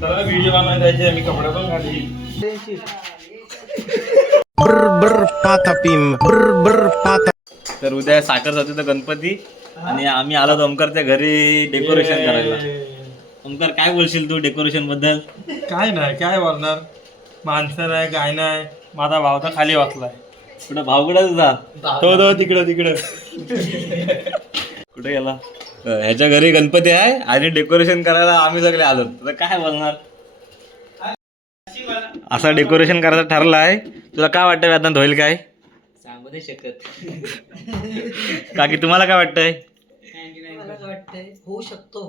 चला व्हिडिओ बनवायला जायचे मी कपडे पण. तर उद्या साखर जातो तर गणपती. आणि आम्ही आलो ओमकारच्या घरी डेकोरेशन करायला. ओमकार काय बोलशील तू डेकोरेशनबद्दल? काय नाही काय बोलणार? माणसं नाही काय नाही. माझा भाव तर खाली वाचलाय कुठं भावगडच जा तो तो तिकडं तिकडं. कुठे गेला? ह्याच्या घरी गणपती आहे आणि डेकोरेशन करायला आम्ही सगळे आलो. तर काय बोलणार? असा डेकोरेशन करायचं ठरलं आहे. तुला काय वाटतं वेदांत होईल काय? सांगू नाही शकत. काकी तुम्हाला काय वाटतंय? वाटतंय होऊ शकतो.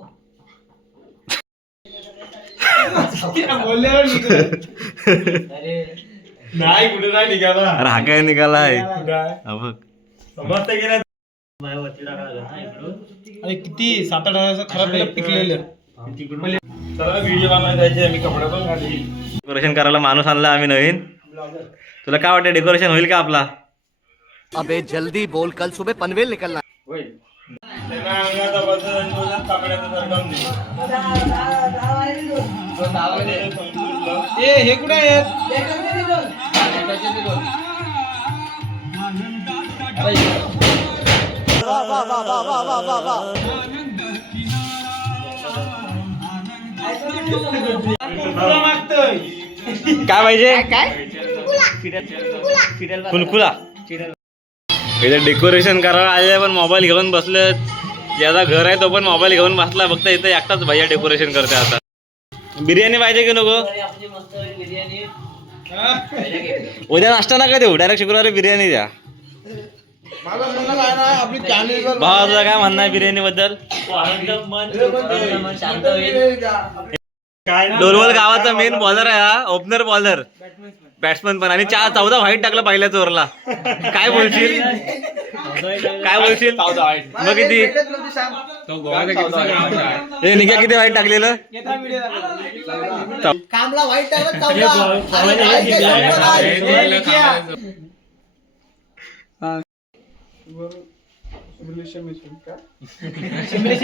अरे. नाही कुठे नाही निघाला. अरे हा काय निघाला आहे? हा बघ. अरे किती? सात आठ हजार खराब पिकलेलं. चला व्हिडिओ जायचे कपडे पण डेकोरेशन करायला माणूस आणला आम्ही नवीन. तुला काय वाटतं डेकोरेशन होईल का आपला? अबे जल्दी बोल. कल सुबह पनवेल निकलना. त्यांना अंगाचा बदल आणि तुझ्या काकड्याचं सरकम दे. ए हे कुठे आहेत? काय पाहिजे? फुलफुला इथे डेकोरेशन करायला आले पण मोबाईल घेऊन बसले ज्याचा घर आहे तो पण मोबाईल घेऊन बसला. फक्त इथं एकटाच भैया डेकोरेशन करते आता. बिर्याणी पाहिजे की नको? आपली मस्त बिर्याणी. उद्या नाश्ता नका देऊ. डायरेक्ट शुक्रवारी बिर्याणी द्या. भावा तुझं काय म्हणणं आहे बिर्याणी बद्दल मन शांत होईल डोलवल गावाचा मेन बॉलर आहे हा ओपनर बॉलर बॅट्समन पण. आणि चार चौदा व्हाईट टाकला पहिल्या ओव्हरला काय बोलशील? काय बोलशील? मग किती. हे निघ्या किती वाईट टाकलेलं? कामला वाईट टाकलं सगळे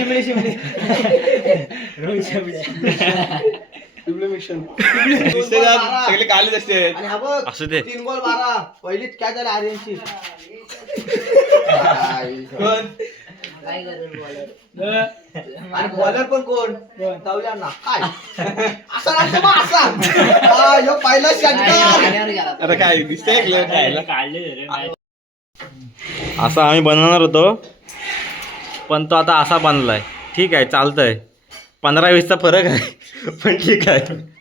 आणि हा बघ असू दे. तीन गोल बारा. पहिलीच काय झालं आर्यनची. काय करेल बॉलर आणि बॉलर पण कोण? तावल्या ना काय? असा मग असा. हा, ह्यो पहिला षटकार. आता काय दिसतंय असा आम्ही बनवणार होतो. पण तो आता असा बनलाय. ठीक आहे चालतंय. पंधरा वीसचा फरक आहे. पण ठीक आहे.